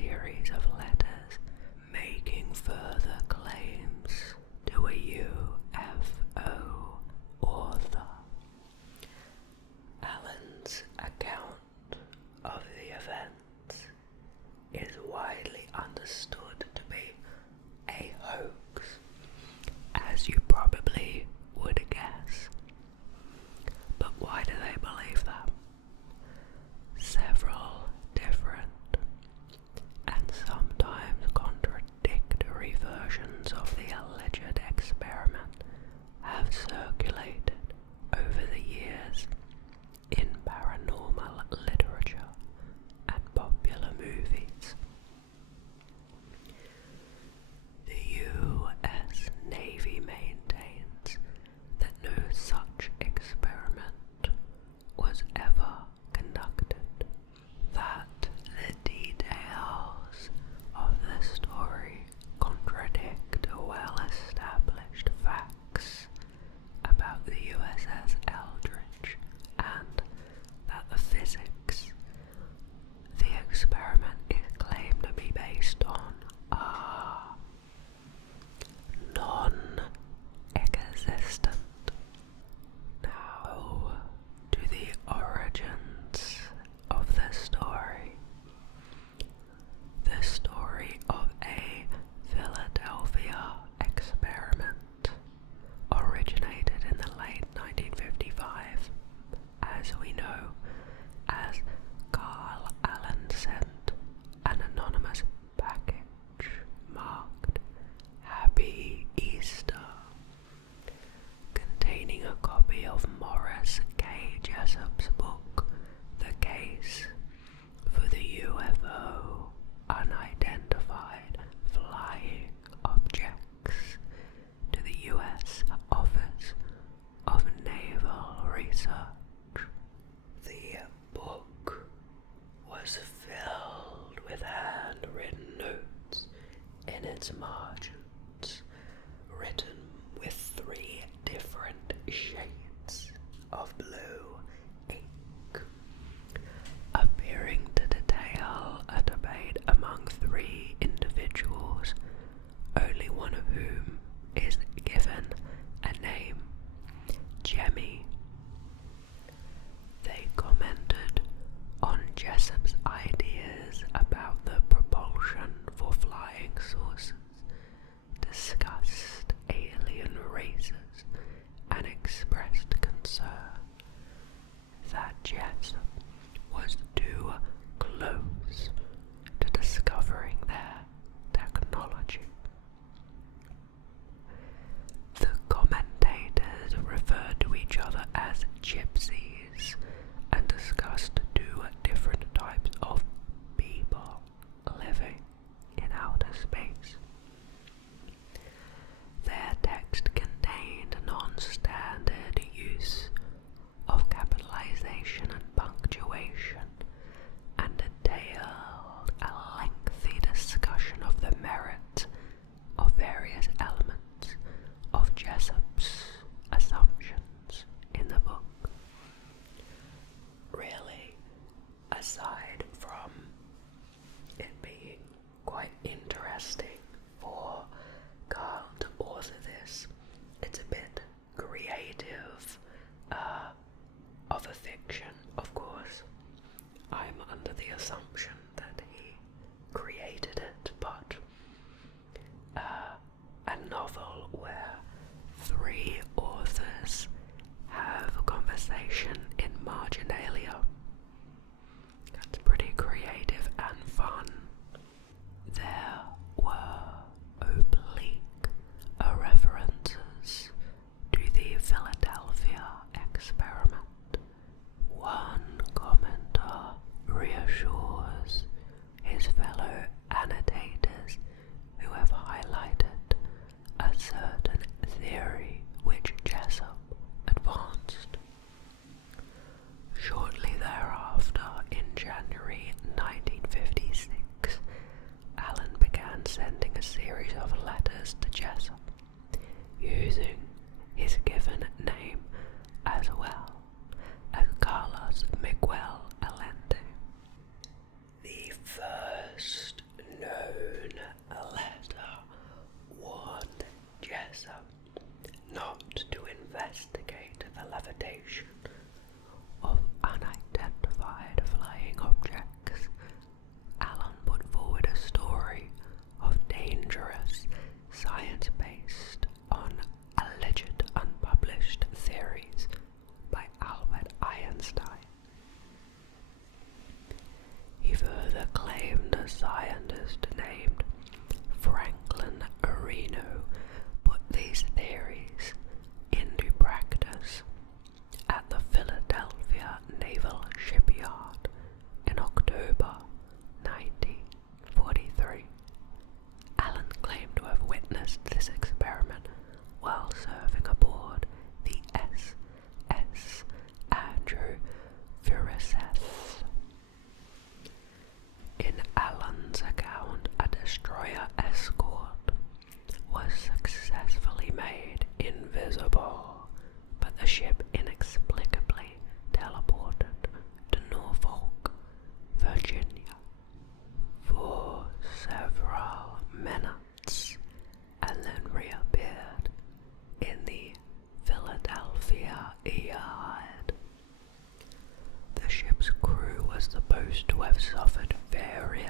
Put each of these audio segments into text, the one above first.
series of letters making further claims to a UFO author. Allen's account of the events is widely understood to be a hoax, as you probably would guess. But why do they believe that? Several different and sometimes contradictory versions of the alleged experiment have circulated over the years in paranormal literature and popular movies. The US Navy maintains that no such experiment was ever conducted, that the details of the story contradict well-established facts about the USS Eldridge, and that the physics the experiment is claimed to be based on are non-existent. Now to the origins of the story. The story of a Philadelphia experiment originated in the late 1955, as we know, as Carl Allen sent an anonymous package marked Happy Easter, containing a copy of Morris K. Jessup's book, The Case for the UFO Unidentified Flying Objects, to the U.S. Office of Naval Research. The book was filled with handwritten notes in its margins, written with 3 different shades of blue ink, appearing to detail a debate among 3 individuals, only one of whom is given a name, Jemmy. They commented on Jessup's ideas about the propulsion for flying saucers, discussed alien races, and expressed concern that Jessup was too close to discovering their technology. The commentators referred to each other as gypsies and discussed 2 different types of people living in outer space. Their text contained non-standard use of capitalization and punctuation, and detailed a lengthy discussion of the merit of various elements of Jessup's assumptions in the book. Really, aside from it being quite interesting for Carl to author this, it's a bit creative of a fiction, of course. I'm under the assumption that he created it, but a novel where 3 authors have a conversation in marginalia. That's pretty creative and fun. There were oblique references to the Philadelphia experiment. One commenter reassures his fellow annotators who have highlighted a certain theory which Jessup advanced. Shortly thereafter, in January 1956, Allen began sending a series of letters to Jessup, using his given name as well as Carlos Miguel Allende. The first scientist named Franklin Areno put these theories into practice at the Philadelphia Naval Shipyard in October 1943. Allen claimed to have witnessed this experiment while serving aboard the SS Andrew Furises. In Allen's account, a destroyer escort was successfully made invisible, but the ship inexplicably teleported to Norfolk, Virginia, for several minutes and then reappeared in the Philadelphia yard. The ship's crew was supposed to have suffered various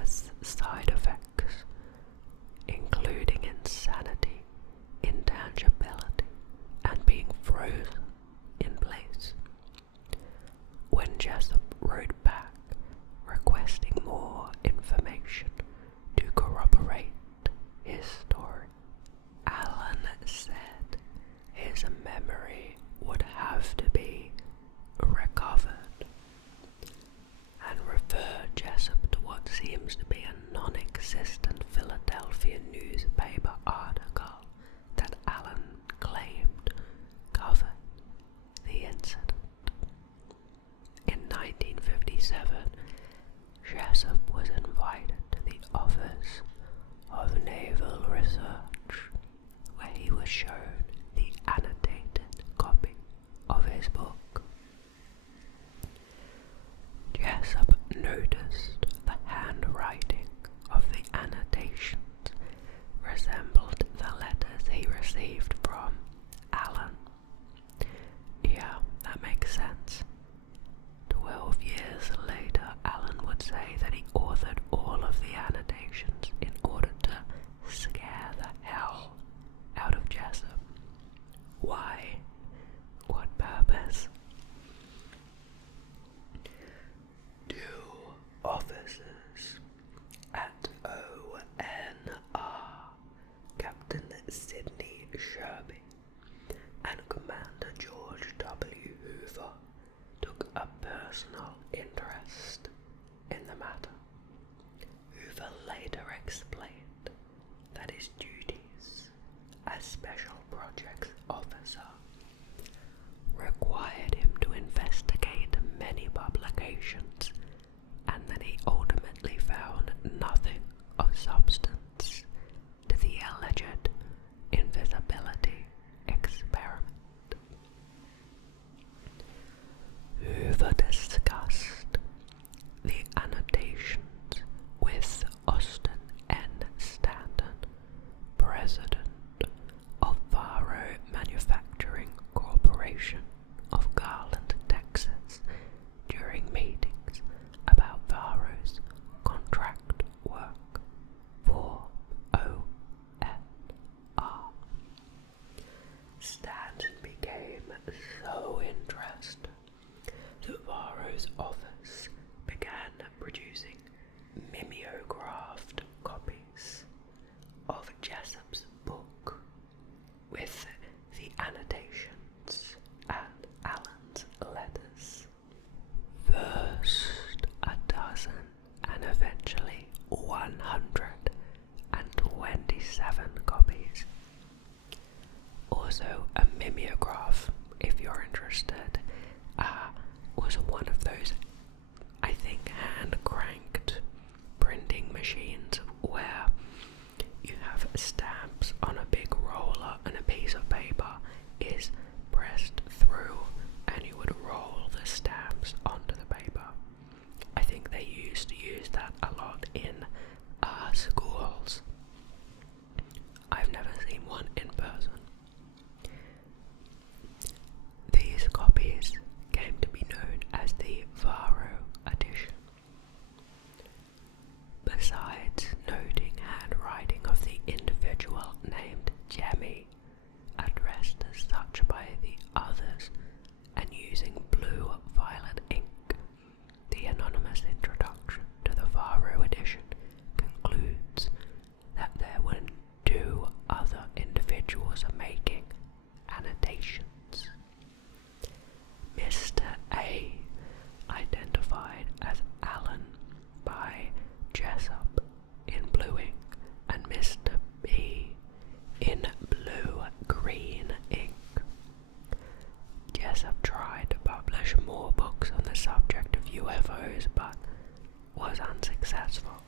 successful.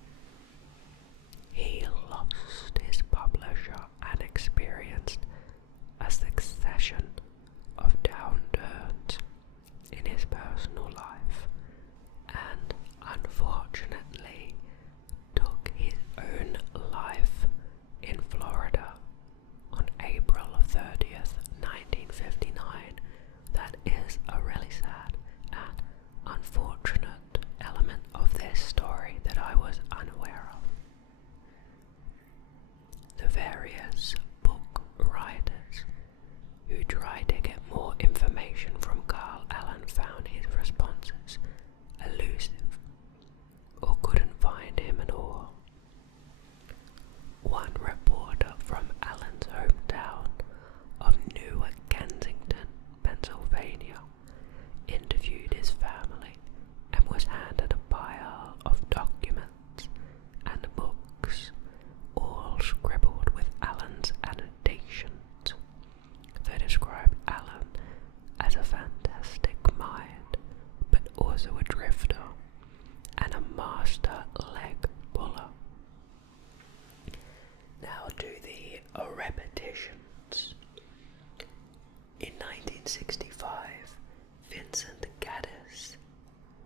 He lost his publisher and experienced a succession of downturns in his personal life, and unfortunately took his own life in Florida on April 30th, 1959. That is a really sad and unfortunate element of this story that I was unaware of. The various book writers who tried to get more information from Carl Allen found his responses elusive or couldn't find him at all. One reporter from Allen's hometown of New Kensington, Pennsylvania, interviewed his family and was handed a pile of documents and books, all scribbled with Allen's annotations. They described Allen as a fantastic mind, but also a drifter and a master leg puller. Now to the repetitions. In 1965, Vincent Gaddis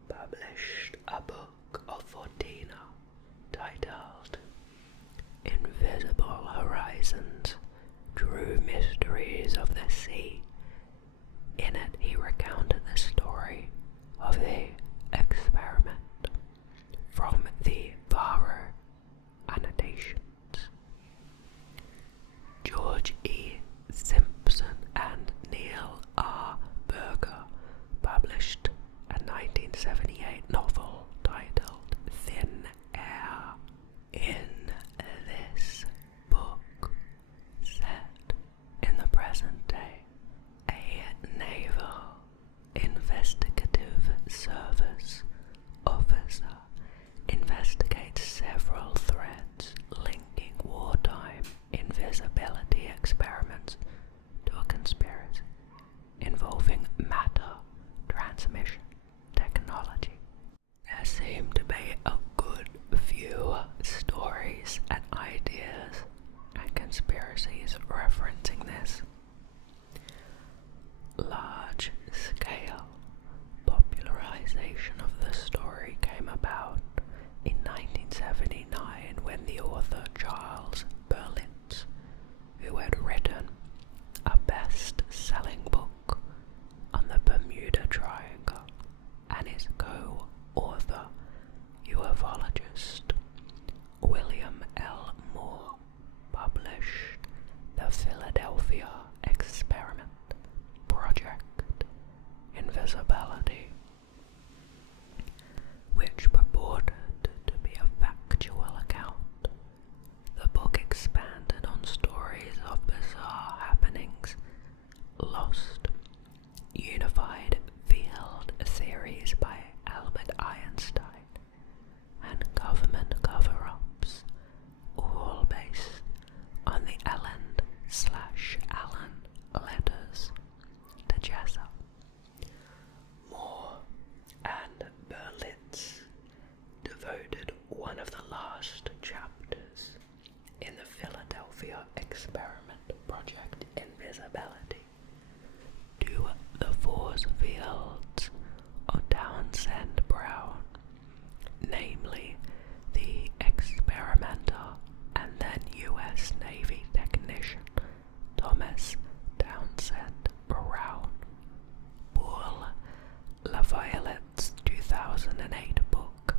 published a book of Fortina titled Invisible Horizons, True Mysteries of the Sea. In it, he recounted the story of the experiment from the Varro annotations. George E. Simpson and Neil R. Berger published a 1978 novel titled Thin Air. In this book, set in the present day, a Naval Investigative Service officer investigates several threads linking wartime invisibility experiments to a conspiracy involving matter transmission technology. There seem to be a good few stories and ideas and conspiracies referencing this. Large-scale popularization of the story came about in 1979 when the author Charles Berlitz, who had written a best-selling book on the Bermuda Triangle, and his co-author, ufologist William L. Moore, published the Philadelphia Experiment Project Invisibility, which purported to be a factual account. The book expanded on stories of bizarre happenings, lost, unified field theories by Albert Einstein, and government cover-ups, all based on the Allen letters to Jessup. Moore and Berlitz devoted one of the last chapters in the Philadelphia Experiment Project Invisibility to the force fields of Townsend Brown, namely the experimenter and then U.S. Navy technician Thomas Townsend Brown. Paul LaViolette's 2008 book,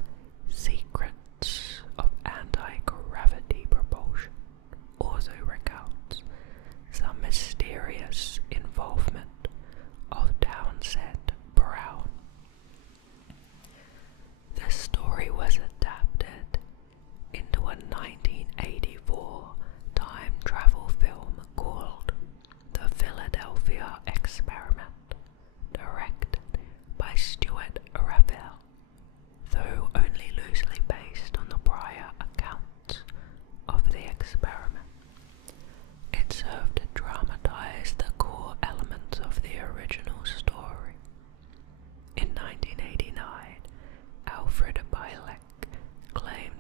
Secrets of Anti-Gravity Propulsion, also recounts some mysterious involvement of Townsend Brown. The story was adapted into a 1984 time travel film called The Philadelphia Experiment, directed by Stuart Raphael, though only loosely based on the prior accounts of the experiment. It served to dramatize the core elements of the original story. In 1989, Alfred Bielek claimed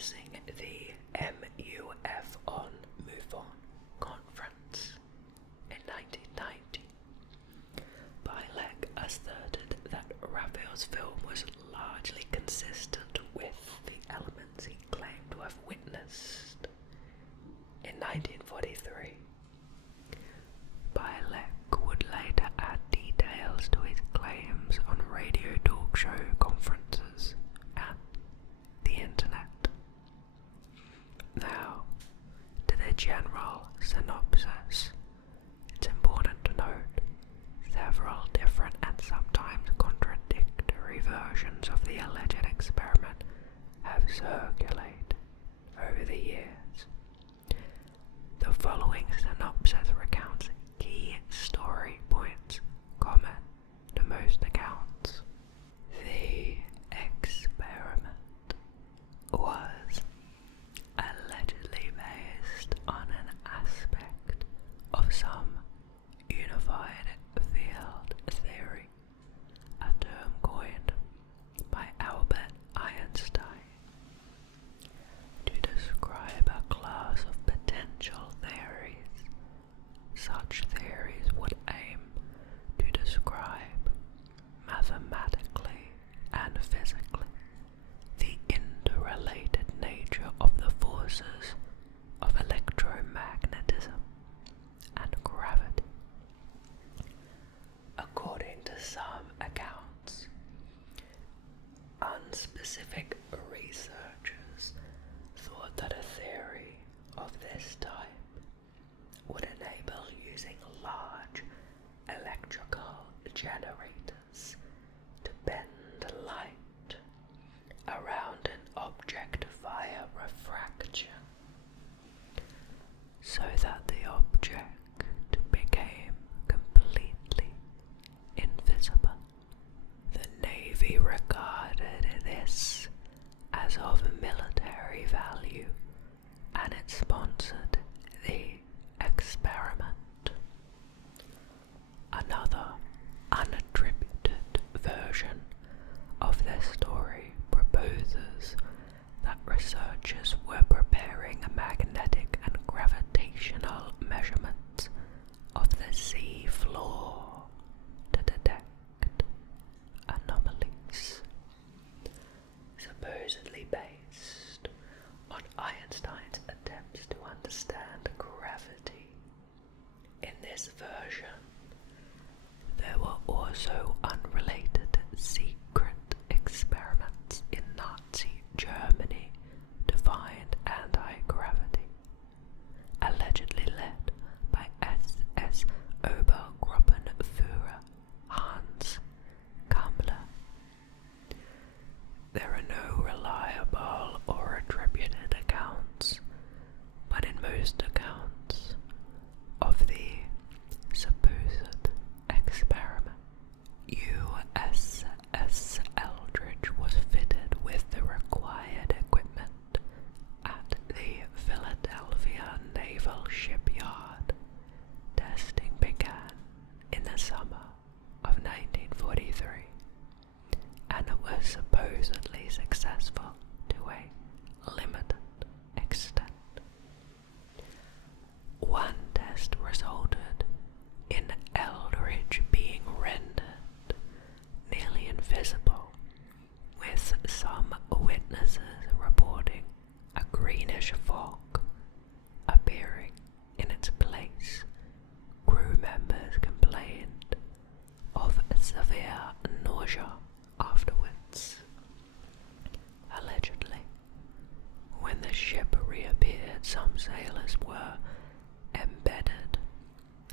addressing the MUFON conference in 1990. Bielek asserted that Raphael's film was largely consistent with the elements he claimed to have witnessed. In 1943, Bielek would later add details to his claims on radio talk show conferences and the internet. Now, to the general synopsis, it's important to note several different and sometimes contradictory versions of the alleged experiment have circulated over the years. The following synopsis recounts key story points common to most accounts. The experiment was allegedly based on an aspect of some unified field theory, a term coined by Albert Einstein to describe a class of potential theories. Such theories would aim to describe mathematically and physically the interrelated nature of the forces of electromagnetism and gravity. According to some accounts, unspecific researchers thought that a theory of this type would enable using large electrical generators to bend light around an object via refraction, so that the object became completely invisible. The Navy regarded this as of military value, and it sponsored the experiment. Another unattributed version of this story proposes that researchers were preparing magnetic and gravitational measurements of the sea floor to detect anomalies, supposedly based on Einstein's attempts to understand gravity. In this version, there were also unrelated secret experiments in Nazi Germany to find anti-gravity, allegedly led by SS Obergruppenführer Hans Kammler. There are no reliable or attributed accounts, but in most accounts of the supposed experiment, USS Eldridge was fitted with the required equipment at the Philadelphia Naval Shipyard. Testing began in the summer of 1943, and it was supposedly successful to a limited extent. One test resulted in Eldridge being rendered nearly invisible, with some witnesses reporting a greenish fog appearing in its place. Crew members complained of severe nausea afterwards. Allegedly, when the ship reappeared, some sailors were embedded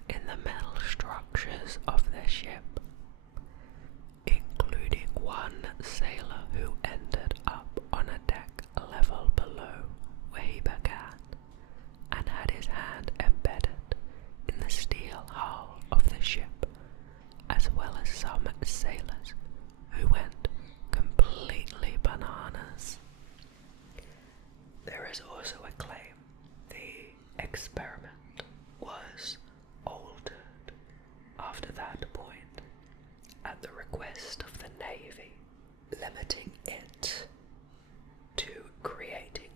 in the metal structures of the ship, including one sailor who ended up on a deck level below where he began and had his hand embedded in the steel hull of the ship, as well as some sailors who went completely bananas. There is also a claim the experiment was altered after that point at the request of the Navy, limiting it to creating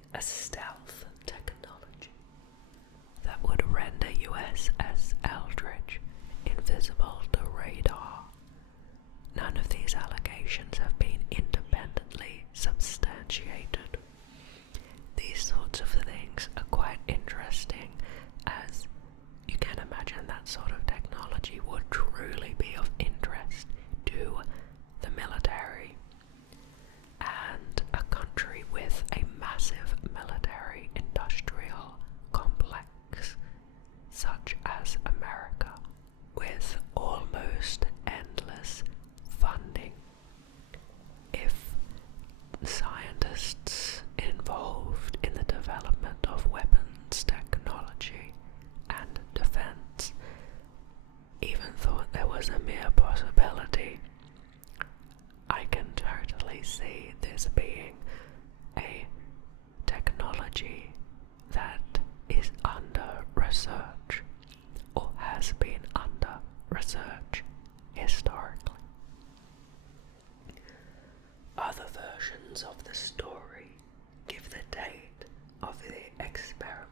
was a mere possibility, I can totally see this being a technology that is under research or has been under research historically. Other versions of the story give the date of the experiment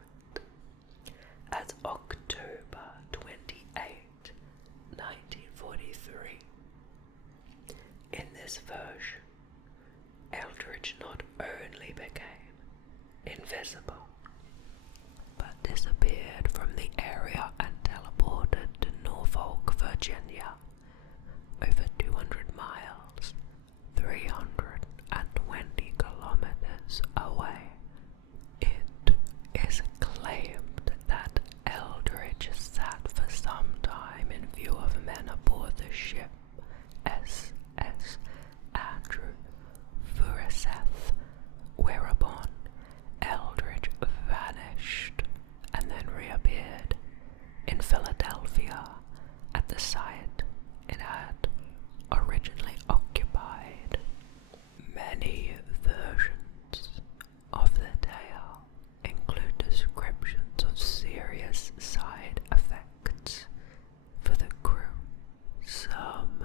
as October 28, 1943. In this version, Eldridge not only became invisible, but disappeared from the area and teleported to Norfolk, Virginia, over 200 miles, 320 kilometers away. It is claimed that Eldridge sat for some time in view of men aboard the ship SS Andrew Furuseth, whereupon Eldridge vanished and then reappeared in Philadelphia at the site it had originally occupied. Many versions of the tale include descriptions of serious side effects for the crew. Some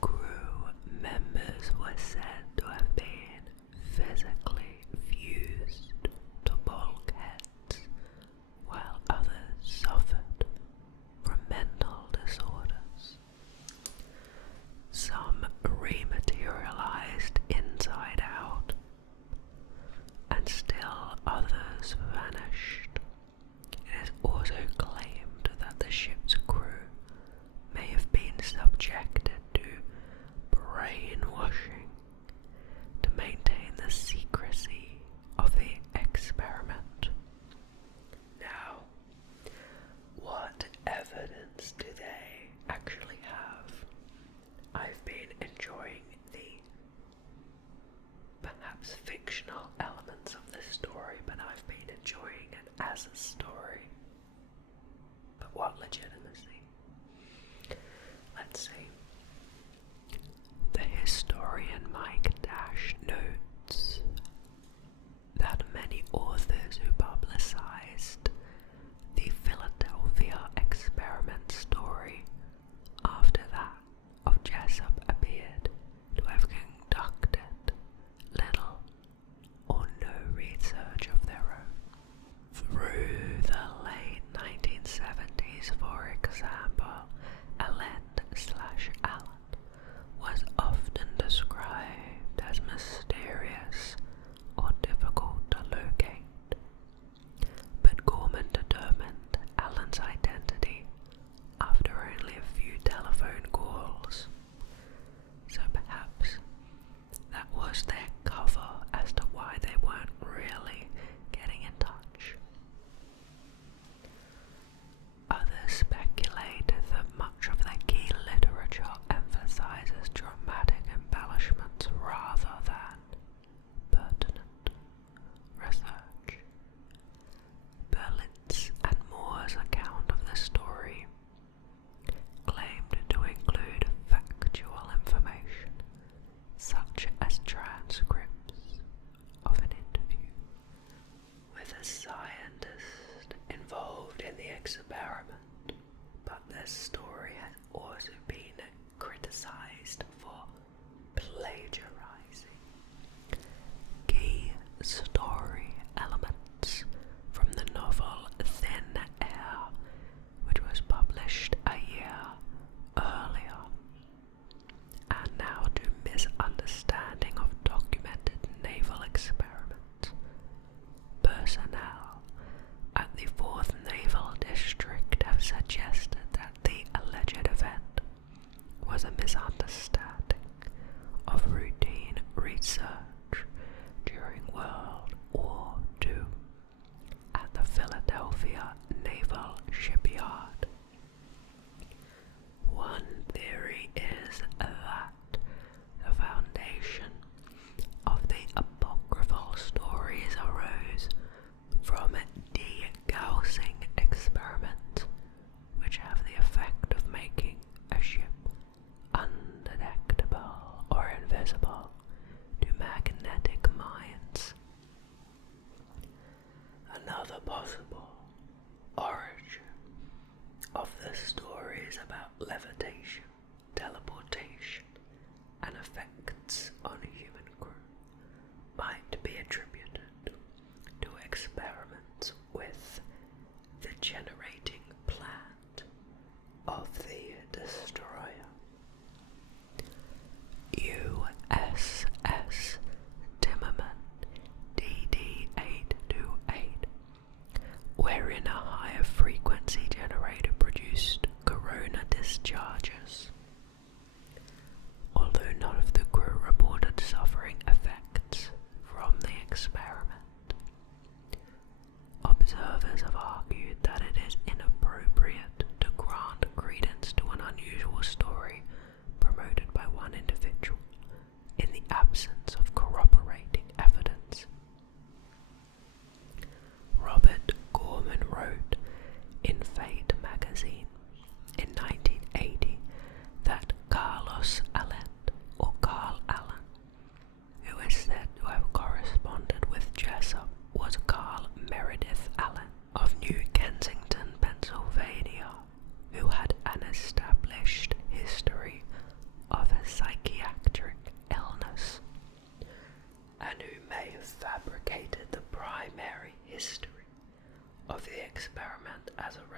crew members were said to have been physically fused to bulkheads, while others suffered from mental disorders. Some rematerialized inside out, and still others vanished. It is also claimed that the ship's crew may have been subjected to brainwashing to maintain the secrecy of the experiment. Now, what evidence do they actually have? I've been enjoying the perhaps fictional elements of the story, but I've been enjoying it as a story. But what legitimacy? Let's see. The historian Mike Dash notes that many authors who publicized the Philadelphia experiment story after that of Jessup appeared to have conducted little or no research of their own. Through the late 1970s, for example, Allen was often described as mysterious or difficult to locate, but Gorman determined Allen's identity after only a few telephone calls, so perhaps that was their cover as to why they weren't really getting in touch. Others speculated that much of the key literature emphasizes dramatic embellishments rather than pertinent research. Berlitz and Moore's account of the story claimed to include factual information, such as transcripts of an interview with a scientist involved in the experiment, but the story has also been criticized for plagiarizing key story elements from the novel Thin Air, which was published a year earlier, and now to misunderstanding of documented naval experiments. Personnel at the 4th Naval District have suggested that the alleged event was a misunderstanding of routine research during World War II at the Philadelphia Naval Shipyard. One theory is that the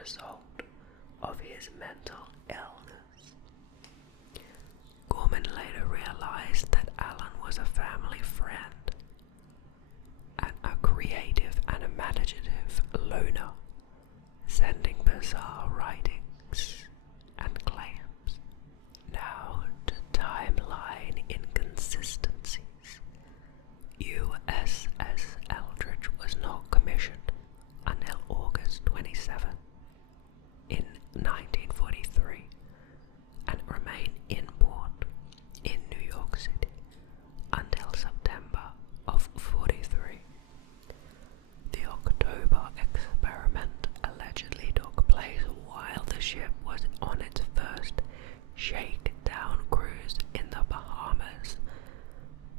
result of his mental illness. Gorman later realized that Alan was a family friend and a creative and imaginative loner, sending bizarre writings and claims. Now to timeline inconsistencies. USS Eldridge was not commissioned until August 27 in 1943 and remained in port in New York City until September of 43. The October experiment allegedly took place while the ship was on its first shakedown cruise in the Bahamas,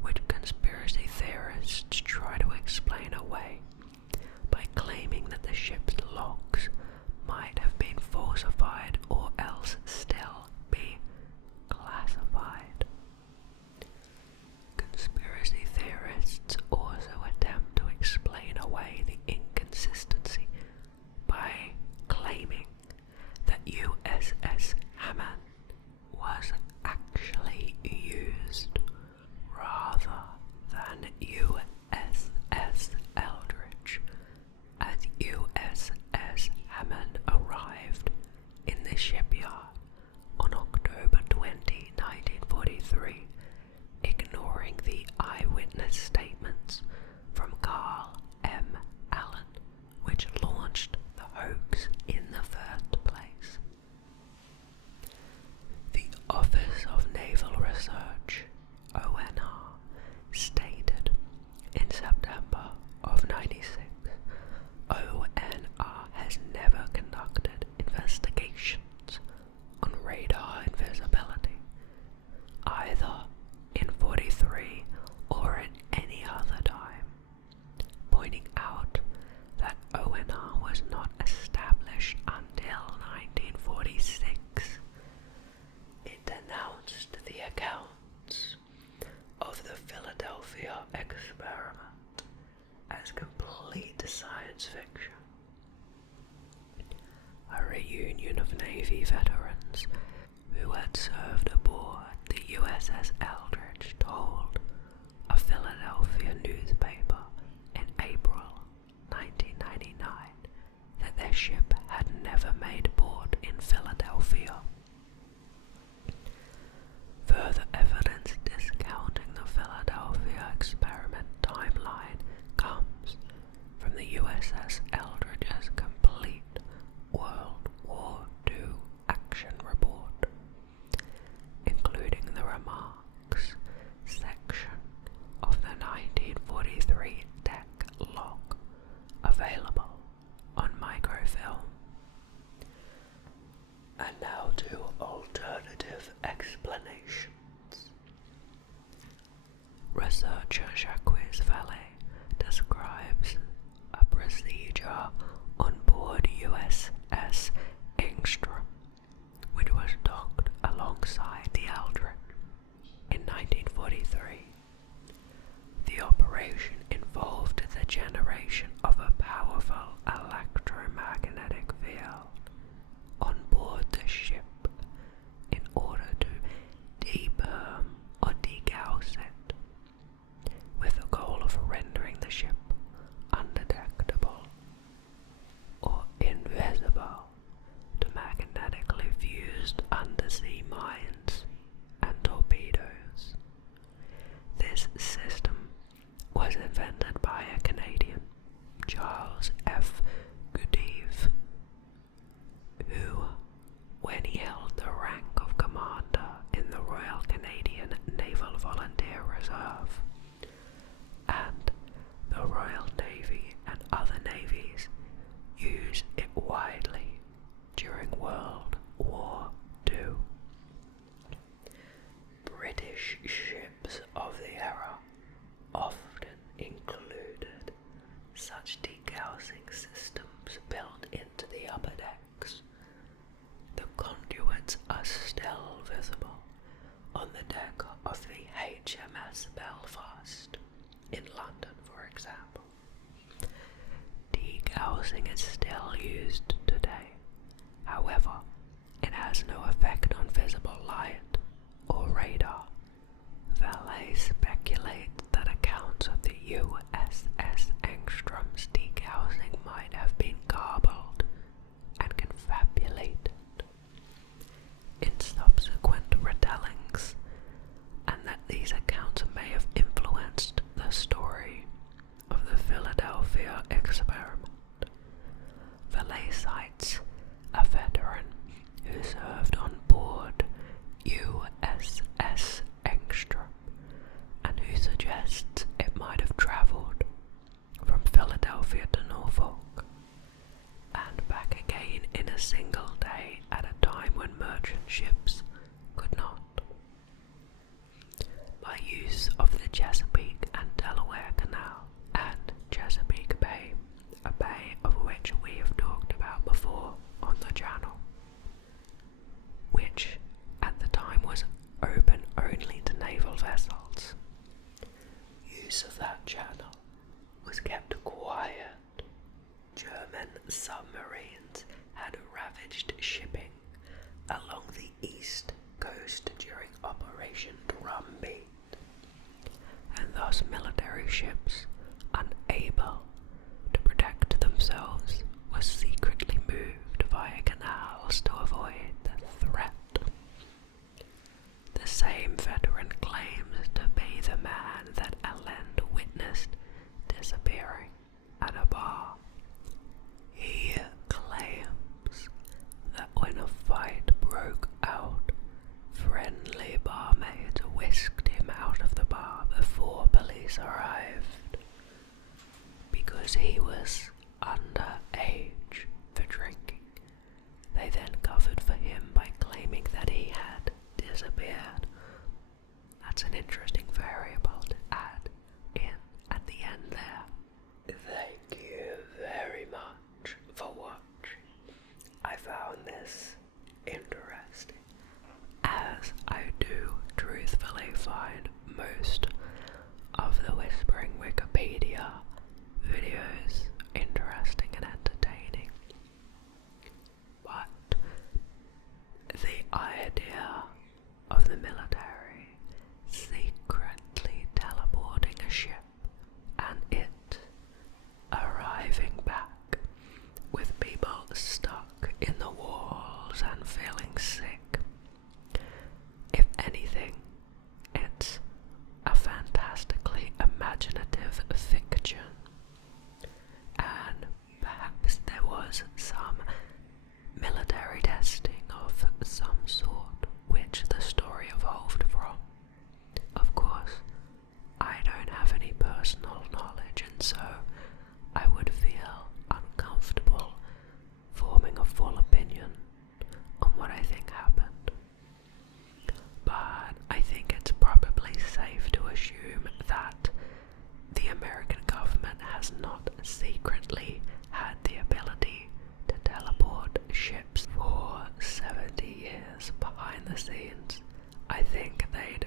which conspiracy theorists try to explain away by claiming that the ship's logs might have been falsified or else still be classified. Conspiracy theorists also attempt to explain away the inconsistency by claiming that USS Hammond was actually used rather than USS Eldridge, as USS Hammond arrived in the shipyard on October 20, 1943, ignoring the eyewitness statements from Carl M. Allen, which launched the hoax in the first place. The Office of Naval Research, ONR, stated in September of 96, ONR has never conducted investigations on radar invisibility, either in 43 or at any other time, pointing out that ONR was not established until 1946. It denounced the accounts of the Philadelphia experiment as complete science fiction. A reunion of Navy veterans who had served aboard the USS Eldridge told a Philadelphia newspaper in April 1999 that their ship had never made port in Philadelphia. Further evidence discounting the Philadelphia experiment timeline comes from the USS Eldridge's complete World War II action report, including the remarks section of the 1943 deck log available on microfilm. And now to alternative explanations. Researcher Jacques Vallée describes a procedure on board USS Engstrom, which was docked alongside the Eldridge in 1943. The operation involved the generation of a powerful electromagnetic field on board the ship in order to deperm or degauss it, with the goal of rendering the ship undetectable or invisible to magnetically fused undersea mines and torpedoes. This system was invented by a Canadian, Charles F. Goodeve, who, when he held the rank of commander in the Royal Canadian Naval Volunteer Reserve and the Royal Navy and other navies, used it widely during World War II. British ships of the era often included such degaussing systems built into the upper decks. The conduits are still visible on the deck of the HMS Belfast in London, for example. Degaussing is still used today However, it has no effect on visible light or radar. Valet speculates that accounts of the USS Engstrom's degassing might have been garbled and confabulated in subsequent retellings, and that these accounts may have influenced the story of the Philadelphia experiment. Valet cites a veteran who served on board USS Engstrom and who suggests it might have travelled from Philadelphia to Norfolk and back again in a single day at a time when merchant ships could not. By use of the Chesapeake and Delaware Canal and Chesapeake Bay, a bay of which we have talked about before on the channel, which at the time was open only to naval vessels. Use of that channel was kept quiet. German submarines had ravaged shipping along the east coast during Operation Drumbeat, and thus military ships, unable to protect themselves, were secretly moved via canals to avoid the threat. The same veteran claims to be the man that Allende witnessed disappearing at a bar. He claims that when a fight broke out, friendly barmaids whisked him out of the bar before police arrived, because he was underage for drinking. They then covered for him by claiming that he had disappeared. That's an interesting variable to add in at the end there. Thank you very much for watching. I found this interesting, as I do truthfully find most of the Whispering Wikipedia videos interesting and entertaining. But the idea of the military secretly teleporting a ship and it arriving back with people stuck in the walls and feeling sick, if anything, it's a fantastically imaginative fiction, and perhaps there was some military testing of some sort which the story evolved from. Of course, I don't have any personal knowledge, and so I would feel uncomfortable forming a full opinion on what I think happened. But I think it's probably safe to assume that the American government has not secretly had the ability to teleport ships for 70 years behind the scenes. I think they'd